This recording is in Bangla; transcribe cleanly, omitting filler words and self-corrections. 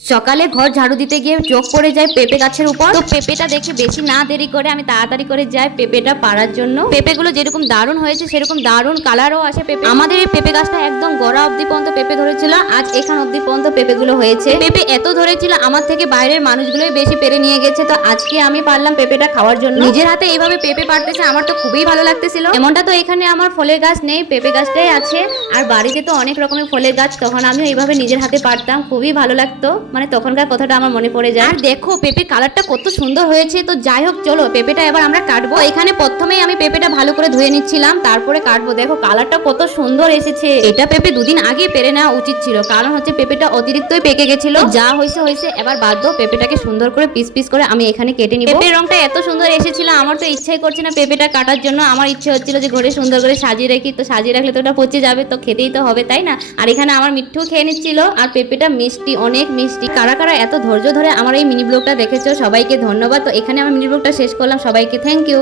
সকালে ঘর ঝাড়ু দিতে গিয়ে চোখ পড়ে যায় পেঁপে গাছের উপর। তো পেঁপেটা দেখে বেশি না দেরি করে আমি তাড়াতাড়ি করে যাই পেঁপেটা পাড়ার জন্য। পেঁপেগুলো যেরকম দারুণ হয়েছে সেরকম দারুণ কালারও আসে পেঁপে। আমাদের এই পেঁপে গাছটা একদম গোড়া অব্দি পর্যন্ত পেঁপে ধরেছিল, আজ এখান অব্দি পর্যন্ত পেঁপেগুলো হয়েছে। পেঁপে এত ধরেছিল আমার থেকে বাইরের মানুষগুলোই বেশি পেরে নিয়ে গেছে। তো আজকে আমি পারলাম পেঁপেটা খাওয়ার জন্য। নিজের হাতে এইভাবে পেঁপে পাড়তেছে আমার তো খুবই ভালো লাগতেছিল। এমনটা তো এখানে আমার ফলের গাছ নেই, পেঁপে গাছটাই আছে। আর বাড়িতে তো অনেক রকমের ফলের গাছ, তখন আমি এইভাবে নিজের হাতে পারতাম, খুবই ভালো লাগতো। মানে তখনকার কথাটা আমার মনে পড়ে যায়। আর দেখো পেঁপে কালারটা কত সুন্দর হয়েছে। তো যাই হোক চলো পেঁপেটা এবার আমরা কাটবো। এখানে প্রথমেই আমি পেঁপেটা ভালো করে ধুয়ে নিচ্ছিলাম, তারপরে কাটবো। দেখো কালারটা কত সুন্দর এসেছে। এটা পেঁপে দুদিন আগে পেরে নেওয়া উচিত ছিল, কারণ হচ্ছে পেঁপেটা অতিরিক্তই পেকে গেছিল। যা হয়েছে হয়েছে, এবার বাধ্য পেঁপেটাকে সুন্দর করে পিস পিস করে আমি এখানে কেটে নিব। পেঁপের রংটা এত সুন্দর এসেছিল, আমার তো ইচ্ছাই করছে না পেঁপেটা কাটার জন্য। আমার ইচ্ছে হচ্ছিল যে ঘরে সুন্দর করে সাজিয়ে রাখি, তো সাজিয়ে রাখলে তো ওটা পচে যাবে, তো খেতেই তো হবে তাই না। আর এখানে আমার মিঠু খেয়ে নিচ্ছিল। আর পেঁপেটা মিষ্টি, অনেক মিষ্টি। কারা কারা এত ধৈর্য ধরে আমার এই মিনি ব্লগটা দেখেছো সবাইকে ধন্যবাদ। তো এখানে আমার মিনি ব্লগটা শেষ করলাম, সবাইকে থ্যাংক ইউ।